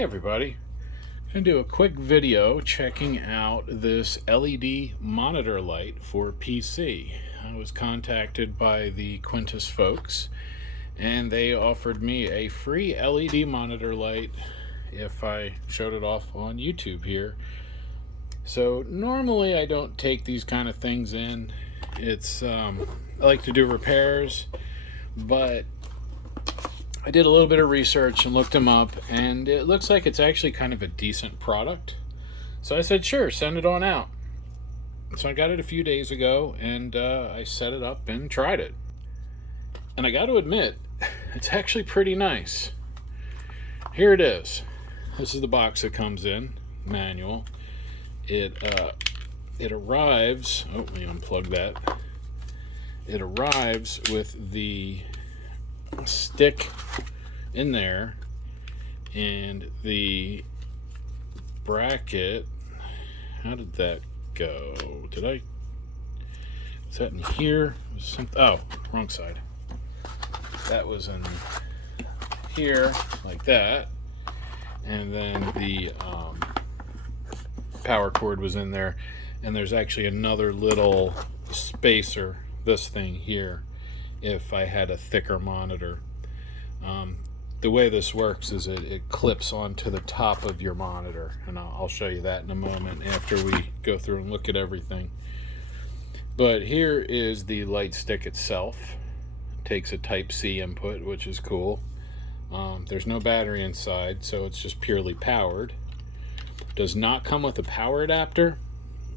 Hey everybody, I'm going to do a quick video checking out this LED monitor light for PC. I was contacted by the Quntis folks and they offered me a free LED monitor light if I showed it off on YouTube here. So normally I don't take these kind of things in. I like to do repairs, but I did a little bit of research and looked them up, and it looks like it's actually kind of a decent product. So I said, sure, send it on out. So I got it a few days ago, and I set it up and tried it. And I got to admit, it's actually pretty nice. Here it is. This is the box that comes in, manual. It arrives, let me unplug that. It arrives with the stick in there and the bracket. How did that go? Was that in here? Oh, wrong side. That was in here like that, and then the power cord was in there, and there's actually another little spacer, this thing here, if I had a thicker monitor. The way this works is it clips onto the top of your monitor, and I'll show you that in a moment after we go through and look at everything. But here is the light stick itself. It takes a Type-C input, which is cool. There's no battery inside, so it's just purely powered. Does not come with a power adapter.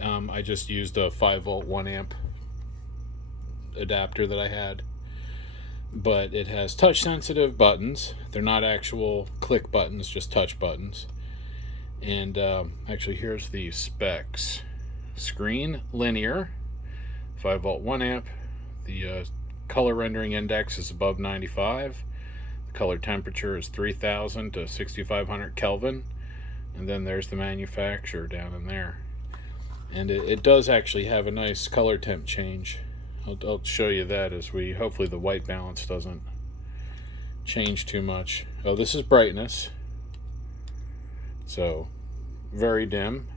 I just used a 5-volt 1-amp adapter that I had, but it has touch sensitive buttons. They're not actual click buttons, just touch buttons. And actually, here's the specs. Screen linear, 5-volt 1-amp. The color rendering index is above 95. The color temperature is 3000 to 6500 Kelvin. And then there's the manufacturer down in there. And it does actually have a nice color temp change. I'll show you that as hopefully the white balance doesn't change too much. Oh, this is brightness. So very dim,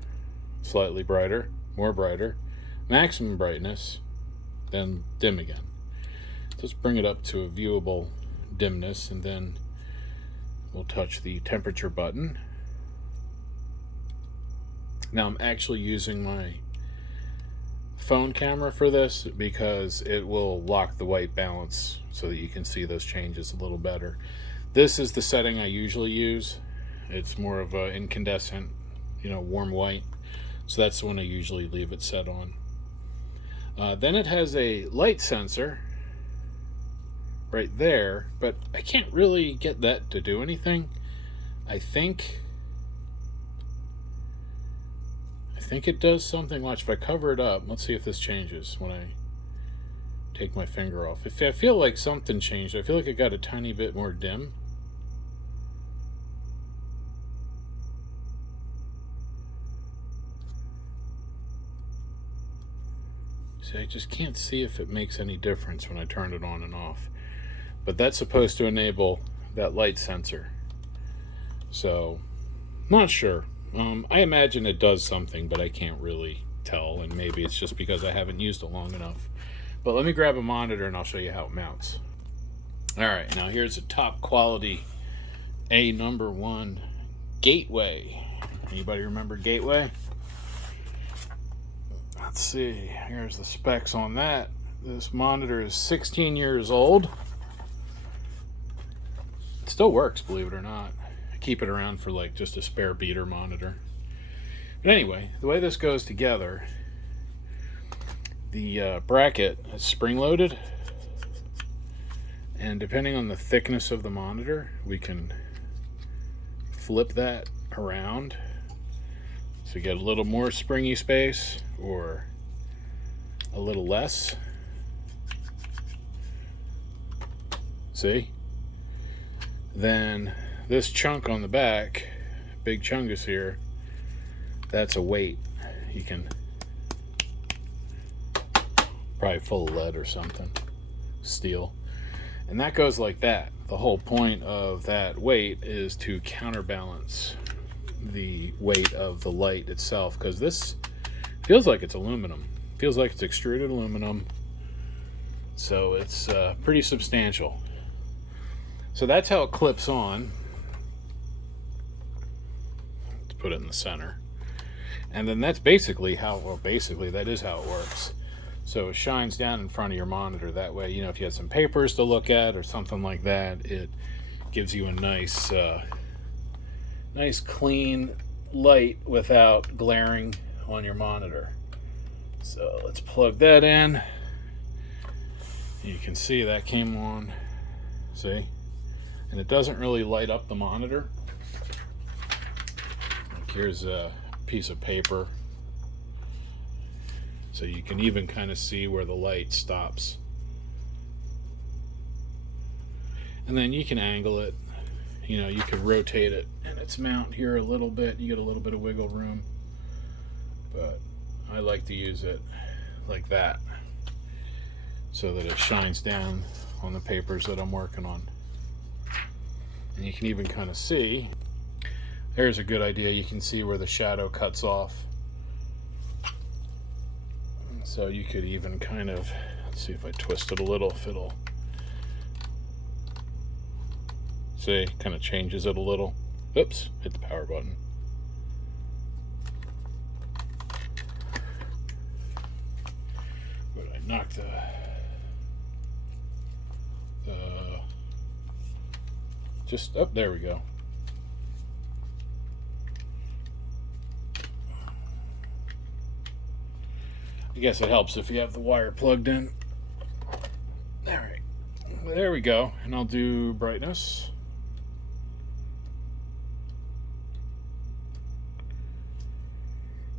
slightly brighter, more brighter, maximum brightness, then dim again. Let's bring it up to a viewable dimness, and then we'll touch the temperature button. Now I'm actually using my phone camera for this because it will lock the white balance so that you can see those changes a little better. This is the setting I usually use. It's more of an incandescent, warm white. So that's the one I usually leave it set on. Then it has a light sensor right there, but I can't really get that to do anything. I think it does something. Watch, if I cover it up, let's see if this changes when I take my finger off. If I feel like something changed, I feel like it got a tiny bit more dim. See, I just can't see if it makes any difference when I turn it on and off. But that's supposed to enable that light sensor. So, not sure. I imagine it does something, but I can't really tell, and maybe it's just because I haven't used it long enough. But let me grab a monitor and I'll show you how it mounts. Alright, now here's a top quality A#1 Gateway. Anybody remember Gateway? Let's see, here's the specs on that. This monitor is 16 years old. It still works, believe it or not. Keep it around for like just a spare beater monitor. But anyway, the way this goes together, the bracket is spring loaded, and depending on the thickness of the monitor, we can flip that around so you get a little more springy space or a little less. See? Then this chunk on the back, big chungus here, that's a weight. You can probably full of lead or something, steel. And that goes like that. The whole point of that weight is to counterbalance the weight of the light itself, because this feels like it's aluminum. Feels like it's extruded aluminum. So it's pretty substantial. So that's how it clips on. Let's put it in the center. And then that's basically how, well, basically that is how it works. So it shines down in front of your monitor. That way, you know, if you had some papers to look at or something like that, it gives you a nice, nice clean light without glaring on your monitor. So let's plug that in. You can see that came on. See? And it doesn't really light up the monitor. Like here's a piece of paper. So you can even kind of see where the light stops. And then you can angle it. You know, you can rotate it and its mount here a little bit. You get a little bit of wiggle room. But I like to use it like that so that it shines down on the papers that I'm working on. And you can even kind of see, there's a good idea, you can see where the shadow cuts off. So you could even kind of, let's see if I twist it a little, if it'll, see, kind of changes it a little. Oops, hit the power button. But I knocked the just up, there we go. I guess it helps if you have the wire plugged in. All right, there we go. And I'll do brightness.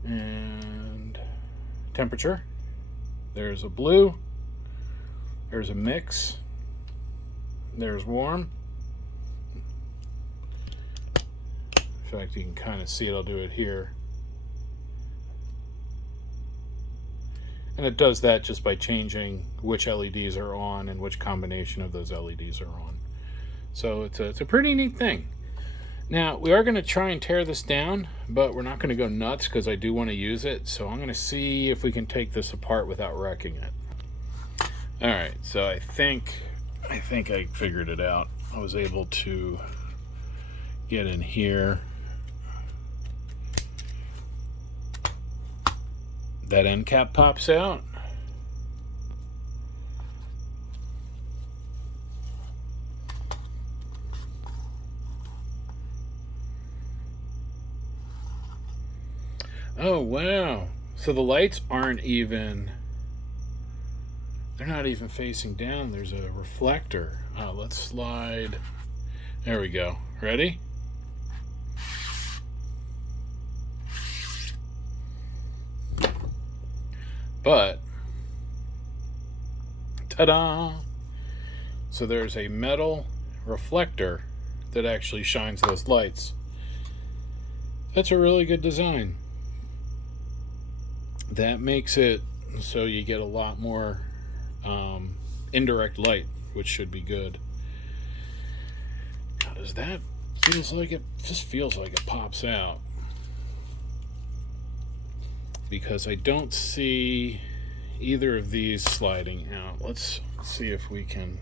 And temperature. There's a blue. There's a mix. There's warm. In fact, you can kind of see it. I'll do it here. And it does that just by changing which LEDs are on and which combination of those LEDs are on. So it's a pretty neat thing. Now, we are going to try and tear this down, but we're not going to go nuts because I do want to use it. So I'm going to see if we can take this apart without wrecking it. All right, so I think I figured it out. I was able to get in here. That end cap pops out. Oh, wow. So the lights aren't even, they're not even facing down. There's a reflector. Let's slide. There we go. Ready? But, ta-da! So there's a metal reflector that actually shines those lights. That's a really good design. That makes it so you get a lot more indirect light, which should be good. How does that feels like it just feels like it pops out? Because I don't see either of these sliding out. Let's see if we can.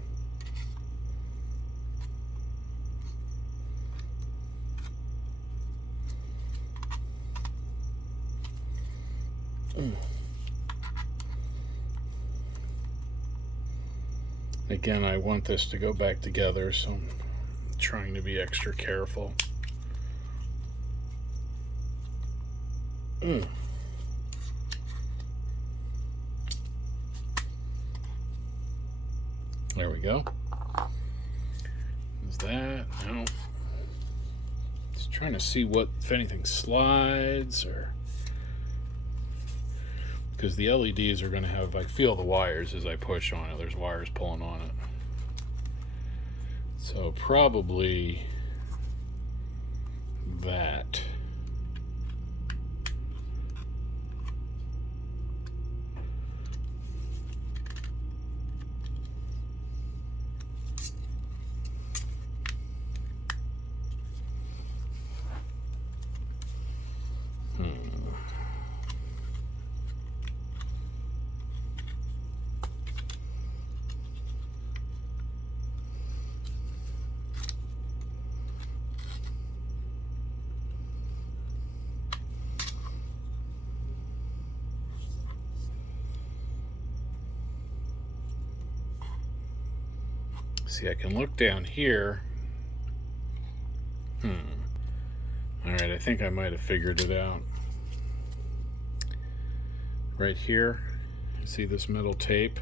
Again, I want this to go back together, so I'm trying to be extra careful. There we go. Is that? No. Just trying to see what, if anything slides or. Because the LEDs are going to have, I feel the wires as I push on it. There's wires pulling on it. So probably that. See, I can look down here. Alright, I think I might have figured it out. Right here, see this metal tape?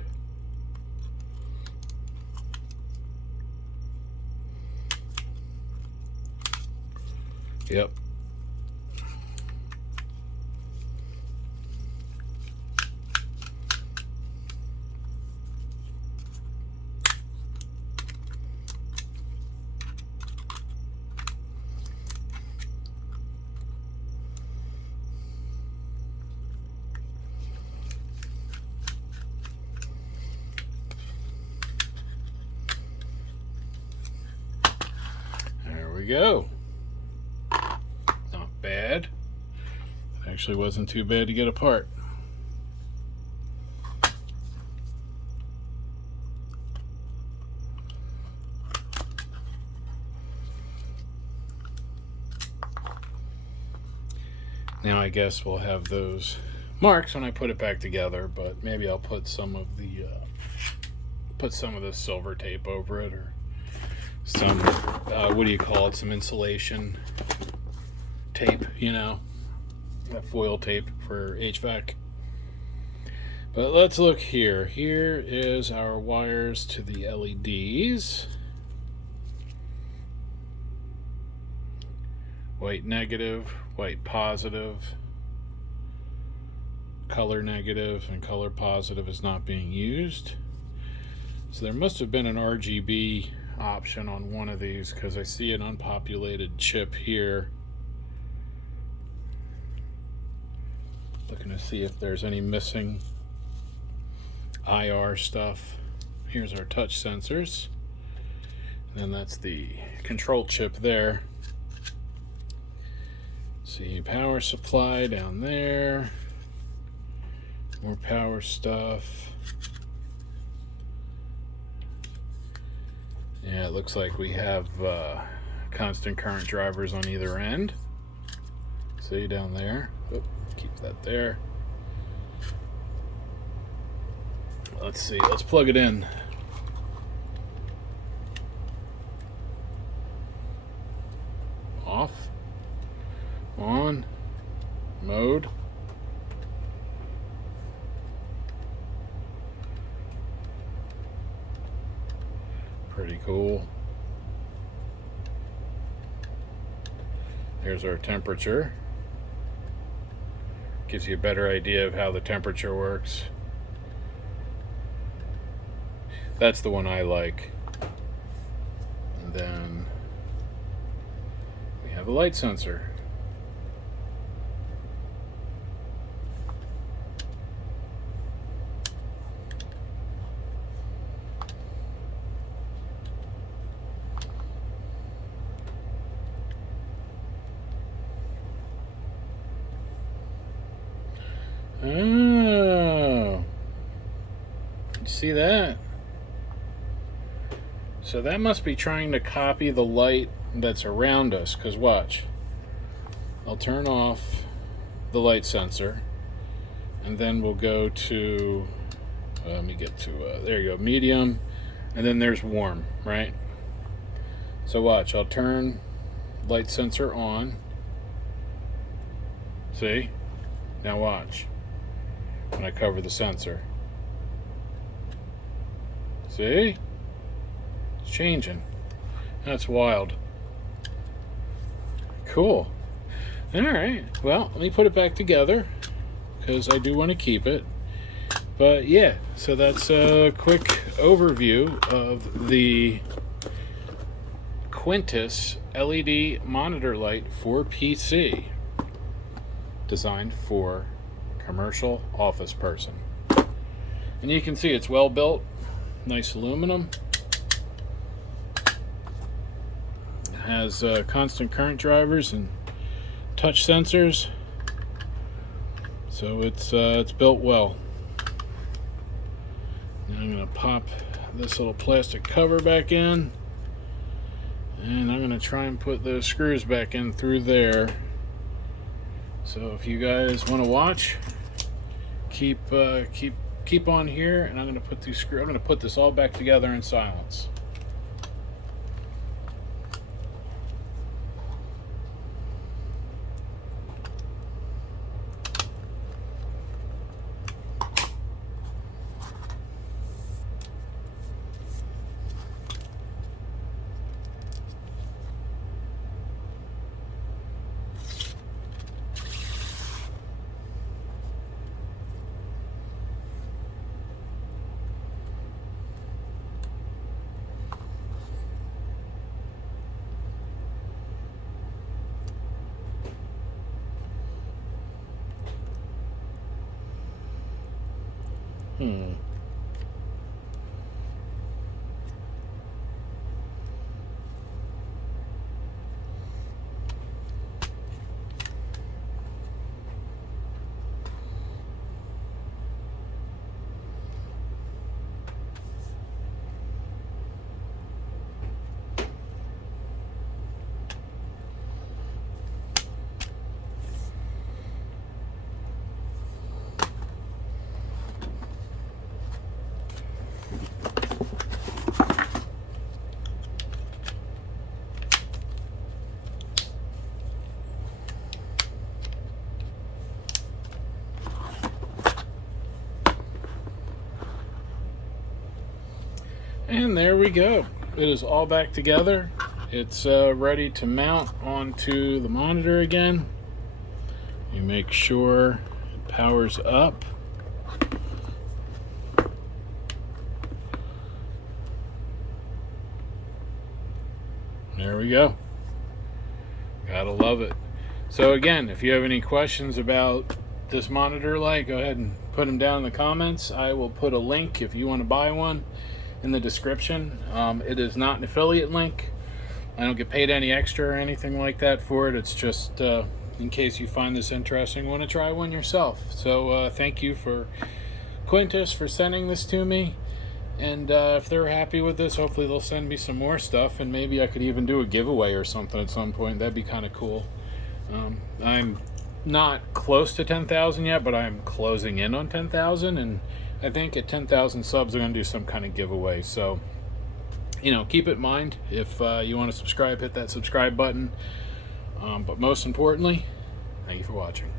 Yep. There we go. Not bad. It actually wasn't too bad to get apart. Now I guess we'll have those marks when I put it back together, but maybe I'll put some of the this silver tape over it, or some what do you call it, some insulation tape, you know, that foil tape for HVAC. But let's look here. Here is our wires to the LEDs. White negative, white positive, color negative, and color positive is not being used. So there must have been an RGB option on one of these, because I see an unpopulated chip here. Looking to see if there's any missing IR stuff. Here's our touch sensors. And then that's the control chip there. See, power supply down there. More power stuff. Yeah, it looks like we have constant current drivers on either end. See, down there. Oop, keep that there. Let's see, let's plug it in. Off. On. Mode. Pretty cool. Here's our temperature. Gives you a better idea of how the temperature works. That's the one I like. And then we have a light sensor. Oh, you see that? So that must be trying to copy the light that's around us, because watch. I'll turn off the light sensor, and then we'll go to, let me get to, there you go, medium, and then there's warm, right? So watch, I'll turn light sensor on. See? Now watch. When I cover the sensor. See? It's changing. That's wild. Cool. Alright, well, let me put it back together, because I do want to keep it. But yeah, so that's a quick overview of the Quntis LED monitor light for PC, designed for commercial office person. And you can see it's well built, nice aluminum. It has constant current drivers and touch sensors, so it's built well. Now I'm going to pop this little plastic cover back in, and I'm going to try and put those screws back in through there. So if you guys want to watch, keep on here, and I'm going to put these screws. I'm going to put this all back together in silence. Hmm. And there we go. It is all back together. It's ready to mount onto the monitor again. You make sure it powers up. There we go. Gotta love it. So again, if you have any questions about this monitor light, go ahead and put them down in the comments. I will put a link if you want to buy one in the description. It is not an affiliate link. I don't get paid any extra or anything like that for it. It's just in case you find this interesting, want to try one yourself. So thank you for Quntis for sending this to me. And if they're happy with this, hopefully they'll send me some more stuff, and maybe I could even do a giveaway or something at some point. That'd be kind of cool. I'm not close to 10,000 yet, but I'm closing in on 10,000, and I think at 10,000 subs I'm going to do some kind of giveaway. So, you know, keep it in mind. If you want to subscribe, hit that subscribe button. But most importantly, thank you for watching.